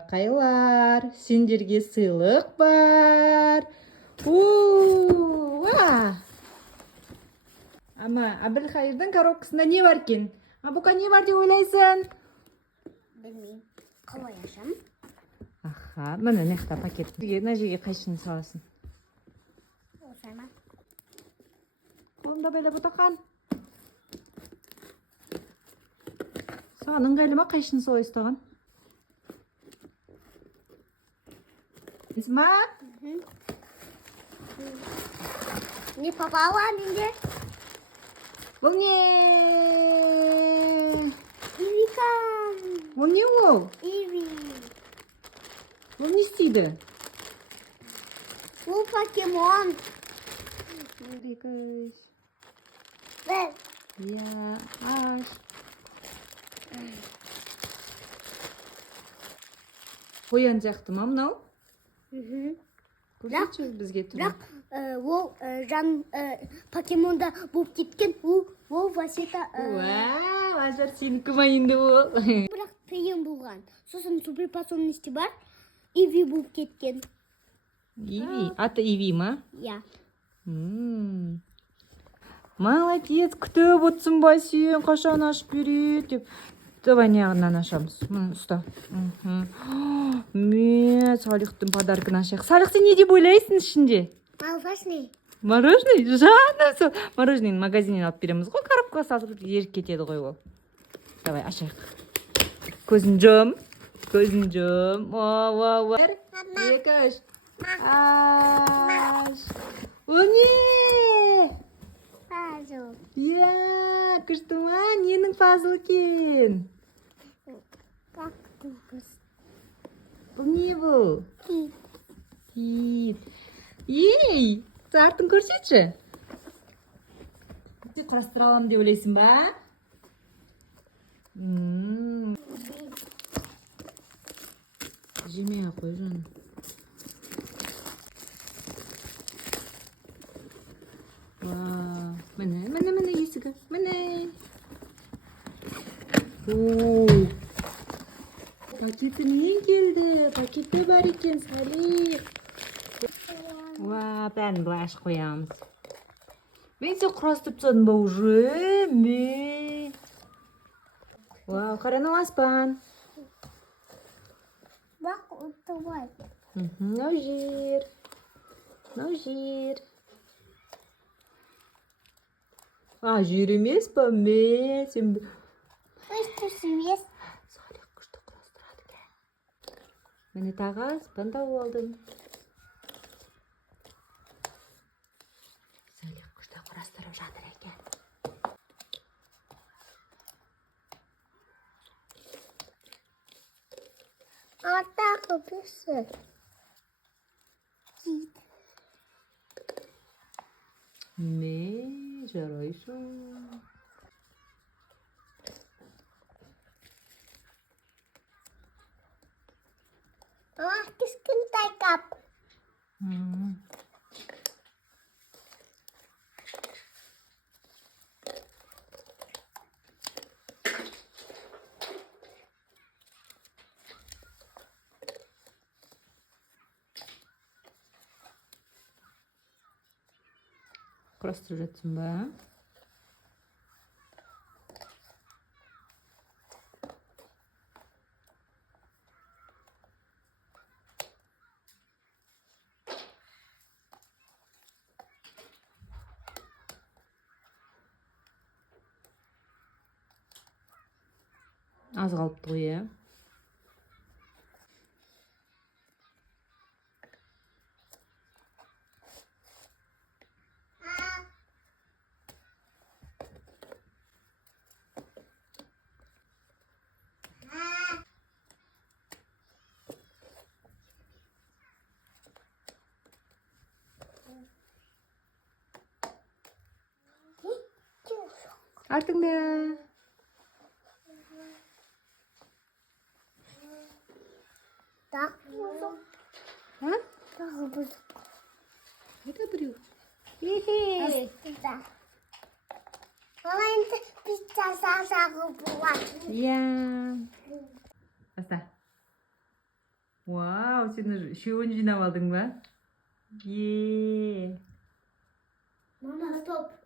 Бақайлар, сендерге сыйлық бар. Ама, Әбілхайырдың коробкасында не бар екен? Абука не бар деп ойлайсың? Білмеймін. Қалай ашам? Аха, міне мына пакет. Мына жерге қайшыны саласың. Осылай ма? Қолымда байлап отырған. Саған ыңғайлы ма қайшыны солай ұстаған? Ма? Не попала менде? Бұл не? Ивикан. Ол не ол? Иви. Ол не істейді? Бұл покемон. Ерекіш. Бір. Иә, аш. Қоян жақты ма мынау? Көрсетші бізге тұрып. Бірақ ол жан покемонда болып кеткен. Ол васета. Вау, Ажар сенікі ма енді ол? Бірақ тыйым болған. Сосын суперпасонности бар. Иви болып кеткен. Иви? Аты Иви ма? Я. Молодец, күтіп отырсың ба сен, қашан ашып береді деп. Давай неғынан ашамыз. Мұны ұста. Мен Салихтың подаркын ашайық. Салих, сен не деп ойлайсың ішінде? Мороженое. Мороженое? Жаным сол. Мороженені магазиннен алып береміз ғой, коробкаға салып еріп кетеді ғой ол. Давай ашайық. Көзін жом. Көзін жом. Екіш. Аш. О не? Пазл. Иә, күшті ма? Ненің пазл екен? Кактус. Бұл не бұл? Кит. Кит. Ей, артын көрсетші. Құрастыра аламын деп ойлайсың ба? Жемей ақ қой жаным. Міне есігі. Міне. Пакетімен келді. Пакетте бар екен, Салих. Бәрін былай ашып қоямыз. Мен сен құрастырып тастадың ба уже? Мен. Қаранау аспан. Бақ ұттыбай. Мынау жер. Мынау жер. Жер емес па? Мен сен... Өстірсі емес. Салих күшті құрастырады екен. Міне тағы аспан тауып алдым. Салих күшті құрастырып жатыр екен. Артағы бірсі. Кит. Не, жарайсың. Кішкентай қап. Құрастырып жатсың ба? Аз қалыпты ғой, иә? Артыңда. Тағы бұзық. Тағы бұзық. Қайда біреу? Пицца. Мама енді пицца сасағы болады. Иә. Баста. Вау, сен үшеуін жинап алдың ба? Е. Мама, стоп.